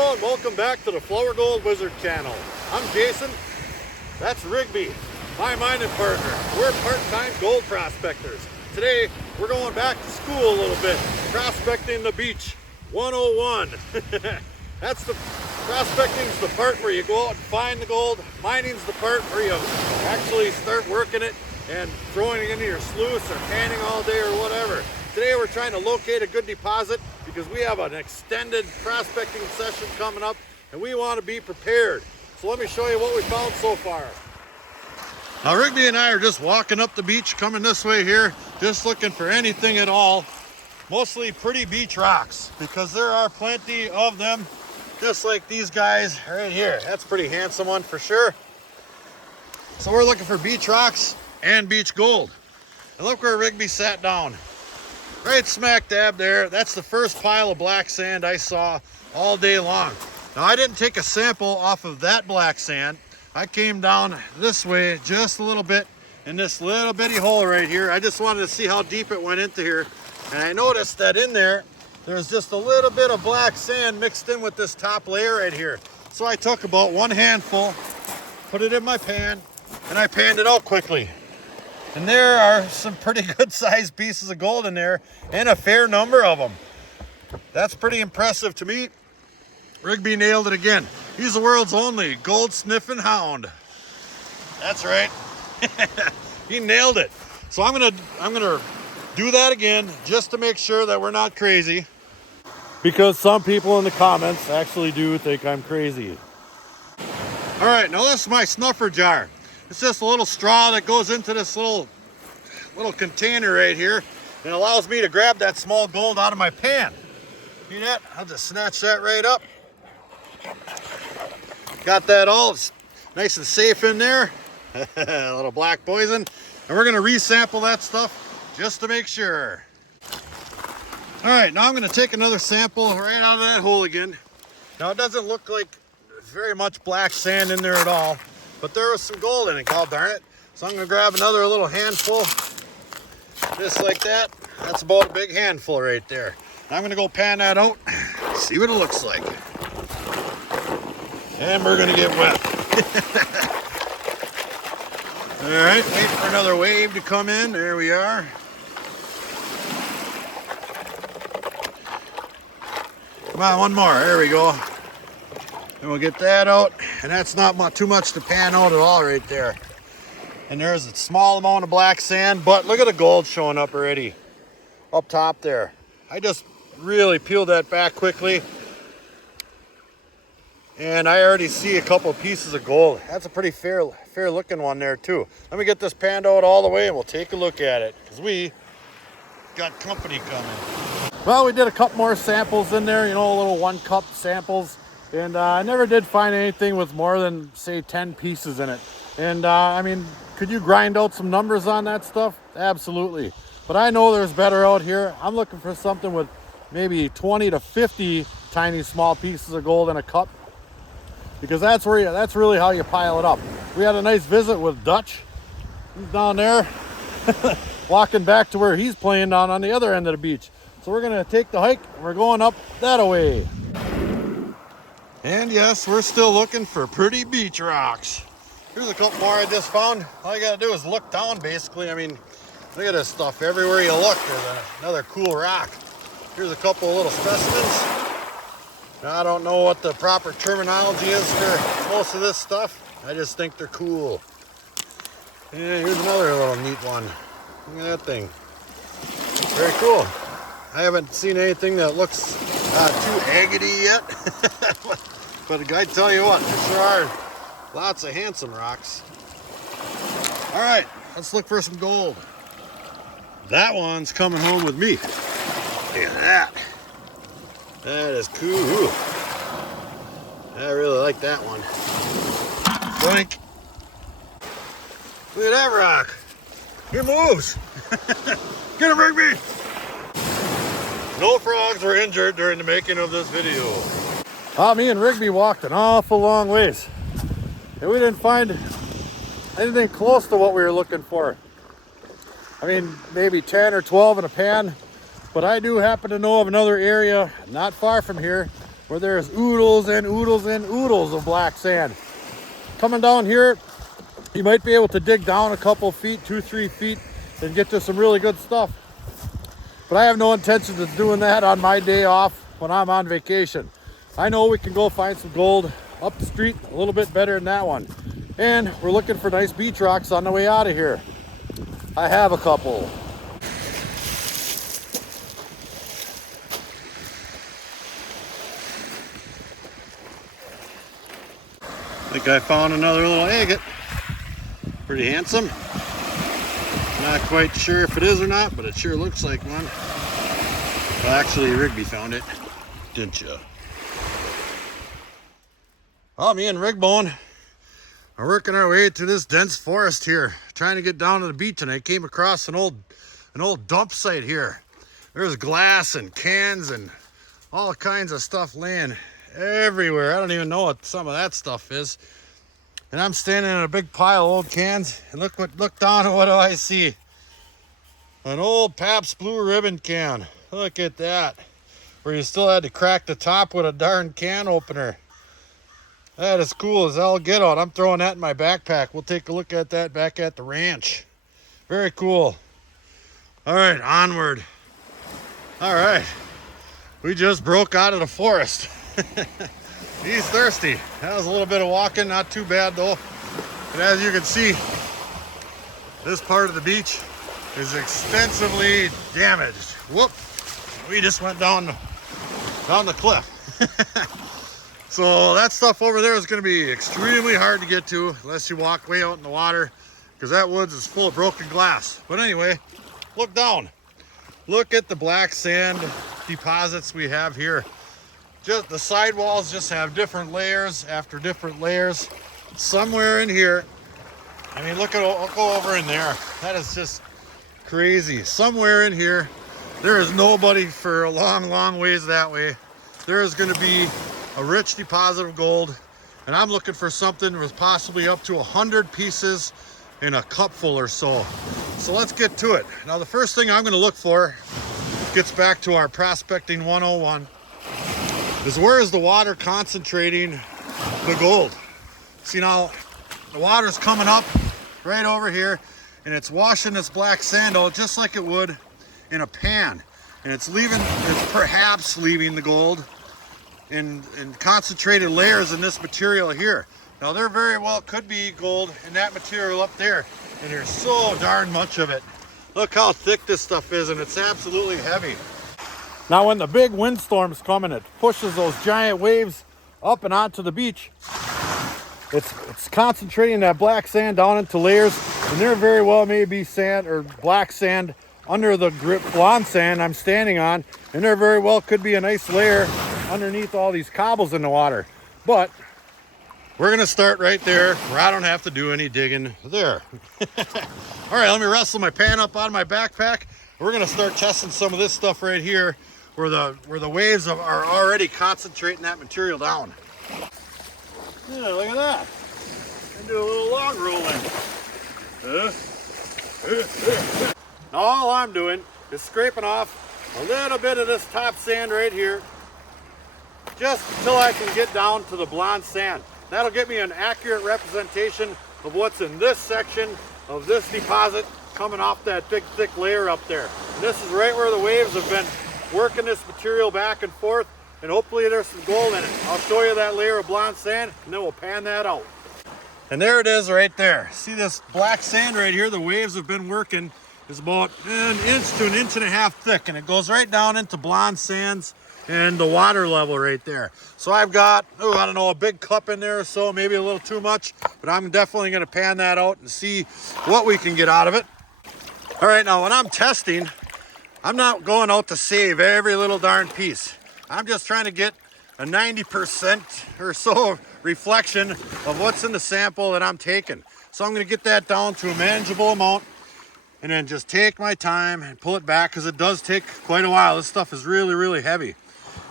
Hello and welcome back to the Flourgoldwizards channel. I'm Jason, that's Rigby, my mining partner. We're part-time gold prospectors. Today we're going back to school a little bit, prospecting the beach 101. That's the prospecting's the part where you go out and find the gold. Mining's the part where you actually start working it and throwing it into your sluice or panning all day or whatever. Today we're trying to locate a good deposit because we have an extended prospecting session coming up and we want to be prepared. So let me show you what we found so far. Now Rigby and I are just walking up the beach, coming this way here, just looking for anything at all. Mostly pretty beach rocks because there are plenty of them, just like these guys right here. That's a pretty handsome one for sure. So we're looking for beach rocks and beach gold. And look where Rigby sat down. Right smack dab there. That's the first pile of black sand I saw all day long. Now I didn't take a sample off of that black sand. I came down this way just a little bit in this little bitty hole right here. I just wanted to see how deep it went into here. And I noticed that in there's just a little bit of black sand mixed in with this top layer right here. So I took about one handful, put it in my pan, and I panned it out quickly. And there are some pretty good sized pieces of gold in there and a fair number of them. That's pretty impressive to me. Rigby nailed it again. He's the world's only gold sniffing hound. That's right. He nailed it. So I'm gonna do that again just to make sure that we're not crazy. Because some people in the comments actually do think I'm crazy. All right, now this is my snuffer jar. It's just a little straw that goes into this little container right here and allows me to grab that small gold out of my pan. See that? I'll just snatch that right up. Got that all nice and safe in there. A little black poison. And we're gonna resample that stuff just to make sure. All right, now I'm gonna take another sample right out of that hole again. Now it doesn't look like very much black sand in there at all, but there was some gold in it, god darn it. So I'm gonna grab another little handful, just like that. That's about a big handful right there. I'm gonna go pan that out, see what it looks like. And we're gonna get wet. All right, wait for another wave to come in. There we are. Come on, one more, there we go. And we'll get that out, and that's not too much to pan out at all right there. And there's a small amount of black sand, but look at the gold showing up already up top there. I just really peeled that back quickly, and I already see a couple of pieces of gold. That's a pretty fair looking one there too. Let me get this panned out all the way and we'll take a look at it, because we got company coming. Well, we did a couple more samples in there, you know, little 1 cup samples. And I never did find anything with more than, say, 10 pieces in it. And I mean, could you grind out some numbers on that stuff? Absolutely. But I know there's better out here. I'm looking for something with maybe 20 to 50 tiny small pieces of gold in a cup, because that's really how you pile it up. We had a nice visit with Dutch. He's down there walking back to where he's playing down on the other end of the beach. So we're gonna take the hike and we're going up that way. And yes, we're still looking for pretty beach rocks. Here's a couple more I just found. All you gotta do is look down, basically. I mean, look at this stuff. Everywhere you look, there's another cool rock. Here's a couple of little specimens. Now, I don't know what the proper terminology is for most of this stuff. I just think they're cool. And here's another little neat one. Look at that thing. Very cool. I haven't seen anything that looks too agate-y yet. But I tell you what, there sure are lots of handsome rocks. All right, let's look for some gold. That one's coming home with me. Look at that. That is cool. I really like that one. Boink. Look at that rock. He moves. Get him, Rigby. No frogs were injured during the making of this video. Me and Rigby walked an awful long ways, and we didn't find anything close to what we were looking for. I mean, maybe 10 or 12 in a pan, but I do happen to know of another area not far from here where there's oodles and oodles and oodles of black sand. Coming down here, you might be able to dig down a couple feet, 2-3 feet, and get to some really good stuff. But I have no intention of doing that on my day off when I'm on vacation. I know we can go find some gold up the street a little bit better than that one. And we're looking for nice beach rocks on the way out of here. I have a couple. I think I found another little agate. Pretty handsome. Not quite sure if it is or not, but it sure looks like one. Well, actually, Rigby found it, didn't you? Well, me and Rigbone are working our way through this dense forest here, trying to get down to the beach, and I came across an old dump site here. There's glass and cans and all kinds of stuff laying everywhere. I don't even know what some of that stuff is. And I'm standing in a big pile of old cans, and look down and what do I see? An old Pabst Blue Ribbon can. Look at that. Where you still had to crack the top with a darn can opener. That is cool as all get out. I'm throwing that in my backpack. We'll take a look at that back at the ranch. Very cool. All right, onward. All right. We just broke out of the forest. He's thirsty. That was a little bit of walking, not too bad though. But as you can see, this part of the beach is extensively damaged. Whoop! We just went down the cliff. So that stuff over there is going to be extremely hard to get to unless you walk way out in the water, because that woods is full of broken glass. But anyway, look down. Look at the black sand deposits we have here. Just the sidewalls just have different layers after different layers. Somewhere in here, I mean, look at, I'll go over in there. That is just crazy. Somewhere in here, there is nobody for a long ways that way. There is going to be a rich deposit of gold, and I'm looking for something with possibly up to 100 pieces in a cupful or so. So let's get to it. Now the first thing I'm going to look for gets back to our prospecting 101, is where is the water concentrating the gold? See, now the water's coming up right over here, and it's washing this black sand out just like it would in a pan, and it's perhaps leaving the gold in concentrated layers in this material here. Now there very well could be gold in that material up there, and there's so darn much of it. Look how thick this stuff is, and it's absolutely heavy. Now when the big windstorms come and it pushes those giant waves up and onto the beach, it's concentrating that black sand down into layers, and there very well may be sand or black sand under the blonde sand I'm standing on, and there very well could be a nice layer underneath all these cobbles in the water. But we're gonna start right there where I don't have to do any digging there. All right, let me wrestle my pan up out of my backpack. We're gonna start testing some of this stuff right here where the waves are already concentrating that material down. Yeah, look at that. And do a little log rolling. Now all I'm doing is scraping off a little bit of this top sand right here, just until I can get down to the blonde sand. That'll give me an accurate representation of what's in this section of this deposit coming off that big thick layer up there. And this is right where the waves have been working this material back and forth, and hopefully there's some gold in it. I'll show you that layer of blonde sand, and then we'll pan that out. And there it is right there. See this black sand right here? The waves have been working. Is about an inch to an inch and a half thick, and it goes right down into blonde sands and the water level right there. So I've got, I don't know, a big cup in there or so, maybe a little too much, but I'm definitely going to pan that out and see what we can get out of it. All right, now when I'm testing, I'm not going out to save every little darn piece. I'm just trying to get a 90% or so reflection of what's in the sample that I'm taking. So I'm going to get that down to a manageable amount, and then just take my time and pull it back, because it does take quite a while. This stuff is really heavy.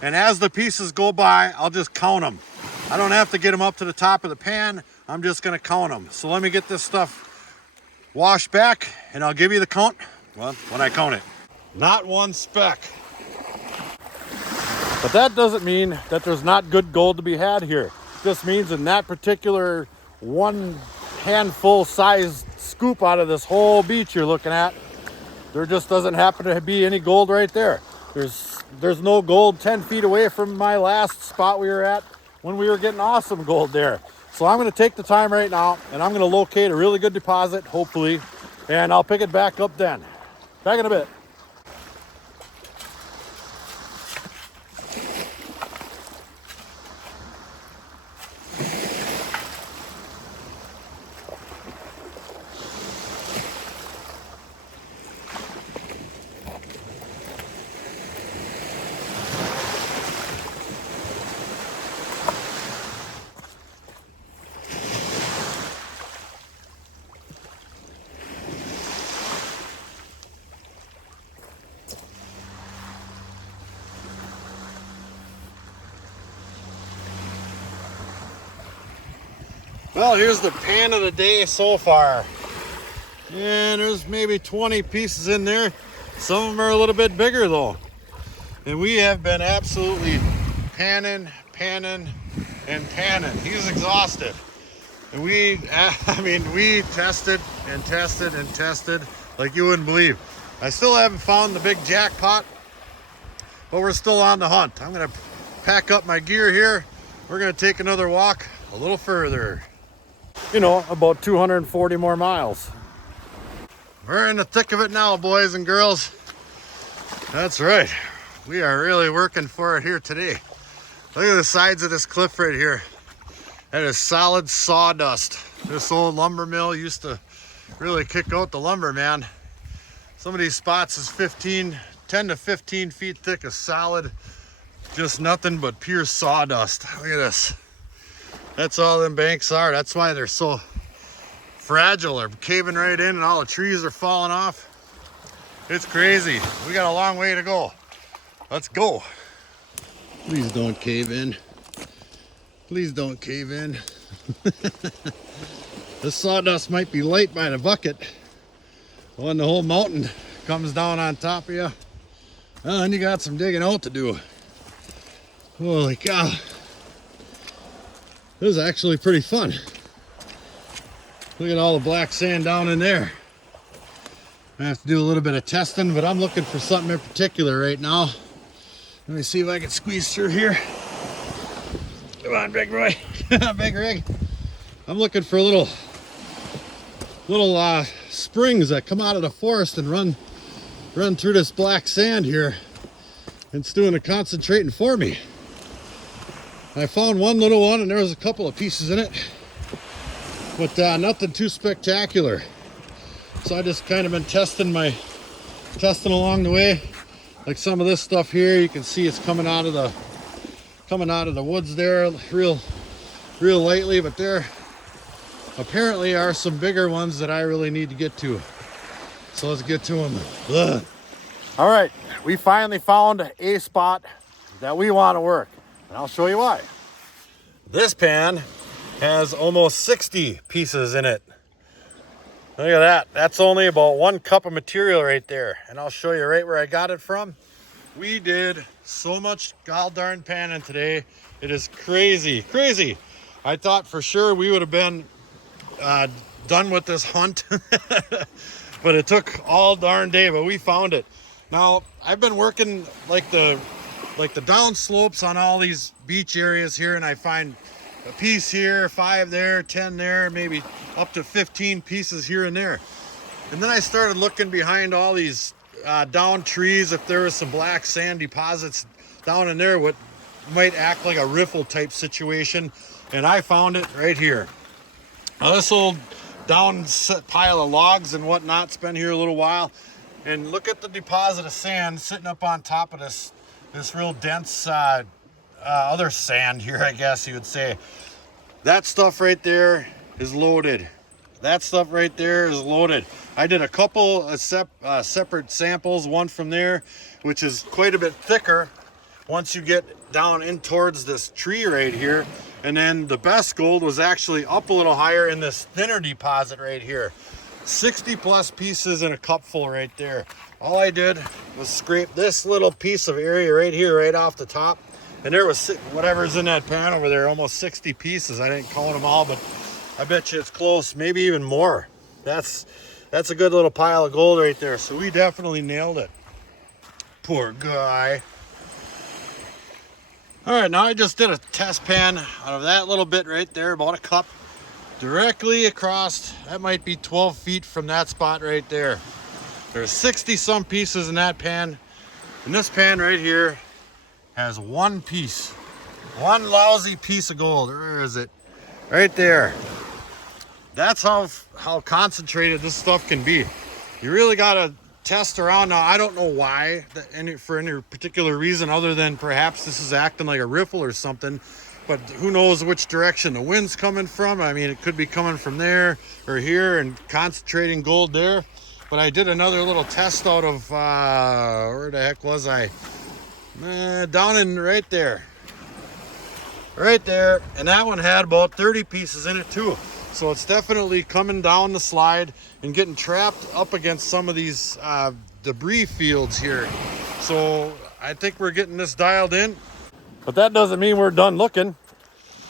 And as the pieces go by, I'll just count them. I don't have to get them up to the top of the pan. I'm just going to count them. So let me get this stuff washed back, and I'll give you the count, well, when I count it. Not one speck. But that doesn't mean that there's not good gold to be had here. It just means in that particular one handful size scoop out of this whole beach you're looking at, there just doesn't happen to be any gold right there. There's no gold 10 feet away from my last spot we were at when we were getting awesome gold there. So I'm going to take the time right now and I'm going to locate a really good deposit, hopefully, and I'll pick it back up then. Back in a bit. Well, here's the pan of the day so far. And there's maybe 20 pieces in there. Some of them are a little bit bigger though. And we have been absolutely panning, and panning. He's exhausted. And we tested and tested and tested like you wouldn't believe. I still haven't found the big jackpot, but we're still on the hunt. I'm gonna pack up my gear here. We're gonna take another walk a little further. You know, about 240 more miles. We're in the thick of it now, boys and girls. That's right. We are really working for it here today. Look at the sides of this cliff right here. That is solid sawdust. This old lumber mill used to really kick out the lumber, man. Some of these spots is 10 to 15 feet thick of solid, just nothing but pure sawdust. Look at this. That's all them banks are. That's why they're so fragile. They're caving right in and all the trees are falling off. It's crazy. We got a long way to go. Let's go. Please don't cave in. Please don't cave in. This sawdust might be light by the bucket. When the whole mountain comes down on top of you, well, then you got some digging out to do. Holy cow. It was actually pretty fun. Look at all the black sand down in there. I have to do a little bit of testing, but I'm looking for something in particular right now. Let me see if I can squeeze through here. Come on, big boy. Big rig. I'm looking for little springs that come out of the forest and run through this black sand here. It's doing the concentrating for me. I found one little one and there was a couple of pieces in it, but nothing too spectacular. So I just kind of been testing along the way. Like some of this stuff here, you can see it's coming out of the woods there real lightly, but there apparently are some bigger ones that I really need to get to. So let's get to them. Ugh. All right, we finally found a spot that we want to work. And I'll show you why. This pan has almost 60 pieces in it. Look at that. That's only about 1 cup of material right there. And I'll show you right where I got it from. We did so much god darn panning today. It is crazy, crazy. I thought for sure we would have been done with this hunt. But it took all darn day, but we found it. Now, I've been working like the down slopes on all these beach areas here, and I find a piece here, 5 there, 10 there, maybe up to 15 pieces here and there. And then I started looking behind all these down trees if there was some black sand deposits down in there, what might act like a riffle type situation, and I found it right here. Now this old down pile of logs and whatnot's been here a little while, and look at the deposit of sand sitting up on top of this real dense other sand here, I guess you would say. That stuff right there is loaded. That stuff right there is loaded. I did a couple of separate samples, one from there, which is quite a bit thicker once you get down in towards this tree right here. And then the best gold was actually up a little higher in this thinner deposit right here. 60 plus pieces in a cupful right there. All I did was scrape this little piece of area right here, right off the top. And there was whatever's in that pan over there, almost 60 pieces. I didn't count them all, but I bet you it's close, maybe even more. That's a good little pile of gold right there. So we definitely nailed it. Poor guy. All right, now I just did a test pan out of that little bit right there, about a cup, directly across. That might be 12 feet from that spot right there. There's 60 some pieces in that pan. And this pan right here has one piece, one lousy piece of gold. Where is it? Right there. That's how concentrated this stuff can be. You really gotta test around. Now I don't know why, for any particular reason other than perhaps this is acting like a riffle or something, but who knows which direction the wind's coming from. I mean, it could be coming from there or here and concentrating gold there. But I did another little test out of where the heck was I? Down in right there, and that one had about 30 pieces in it too. So it's definitely coming down the slide and getting trapped up against some of these debris fields here. So I think we're getting this dialed in, but that doesn't mean we're done looking.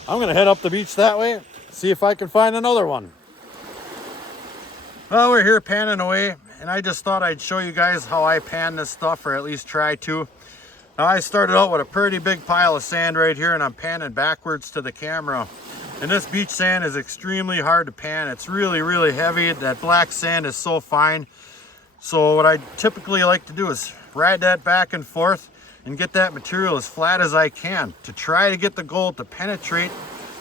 I'm gonna head up the beach that way, see if I can find another one. Well, we're here panning away, and I just thought I'd show you guys how I pan this stuff, or at least try to. Now I started out with a pretty big pile of sand right here, and I'm panning backwards to the camera. And this beach sand is extremely hard to pan. It's really, really heavy. That black sand is so fine. So what I typically like to do is ride that back and forth and get that material as flat as I can to try to get the gold to penetrate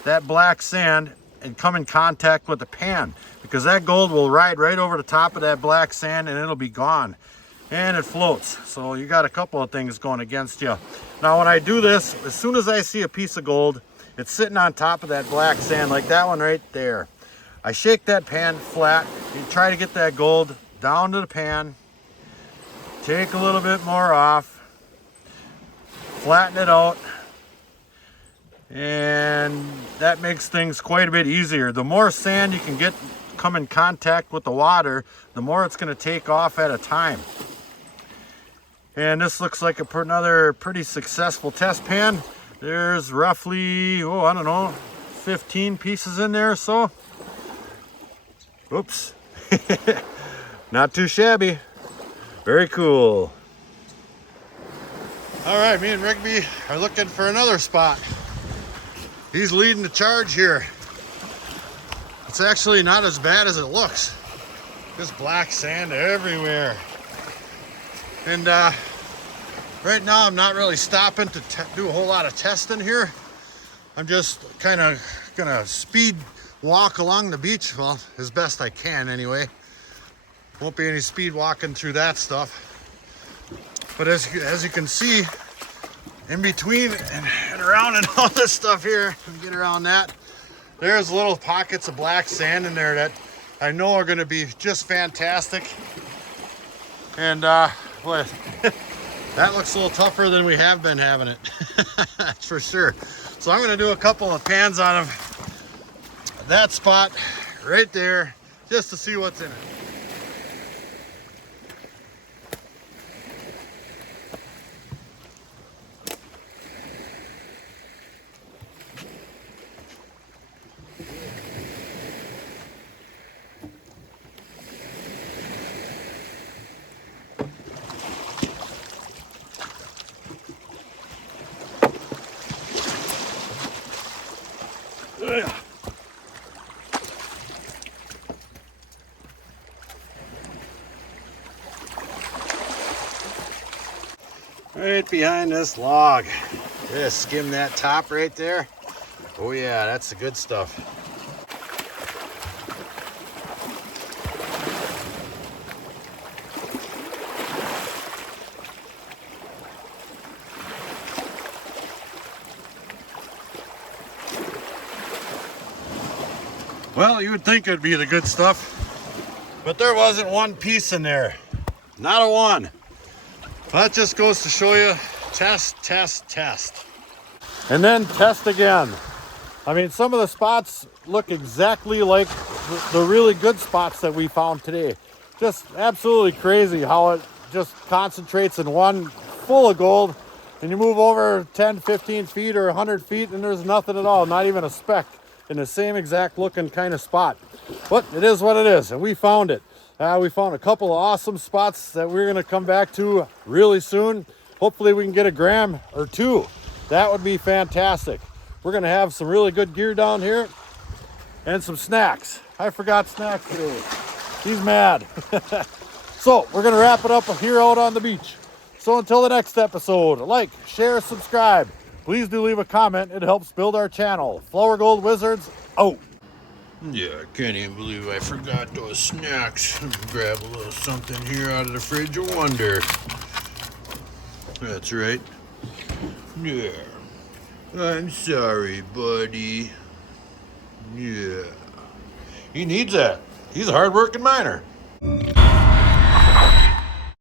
that black sand and come in contact with the pan, because that gold will ride right over the top of that black sand and it'll be gone. And it floats. So you got a couple of things going against you. Now when I do this, as soon as I see a piece of gold, it's sitting on top of that black sand, like that one right there. I shake that pan flat and try to get that gold down to the pan. Take a little bit more off. Flatten it out. And that makes things quite a bit easier. The more sand you can get come in contact with the water, the more it's going to take off at a time. And this looks like another pretty successful test pan. There's roughly, I don't know, 15 pieces in there or so. Oops. Not too shabby. Very cool. All right, me and Rigby are looking for another spot. He's leading the charge here. It's actually not as bad as it looks. Just black sand everywhere. And right now I'm not really stopping to do a whole lot of testing here. I'm just kind of gonna speed walk along the beach, well, as best I can anyway. Won't be any speed walking through that stuff. But as you can see, in between and around and all this stuff here, let me get around that, there's little pockets of black sand in there that I know are gonna be just fantastic. And boy, that looks a little tougher than we have been having it. That's for sure. So I'm going to do a couple of pans out of that spot right there just to see what's in it. Right behind this log. Just skim that top right there. Oh yeah, that's the good stuff. Well, you would think it'd be the good stuff, but there wasn't one piece in there. Not a one. That just goes to show you, test, test, test. And then test again. I mean, some of the spots look exactly like the really good spots that we found today. Just absolutely crazy how it just concentrates in one full of gold and you move over 10, 15 feet or 100 feet and there's nothing at all, not even a speck in the same exact looking kind of spot. But it is what it is, and we found it. We found a couple of awesome spots that we're gonna come back to really soon. Hopefully we can get a gram or two. That would be fantastic. We're gonna have some really good gear down here and some snacks. I forgot snacks today. He's mad. So we're gonna wrap it up here out on the beach. So until the next episode, like, share, subscribe. Please do leave a comment. It helps build our channel. Flourgoldwizards out. Yeah, I can't even believe I forgot those snacks. Grab a little something here out of the fridge of wonder. That's right. Yeah. I'm sorry, buddy. Yeah. He needs that. He's a hard-working miner.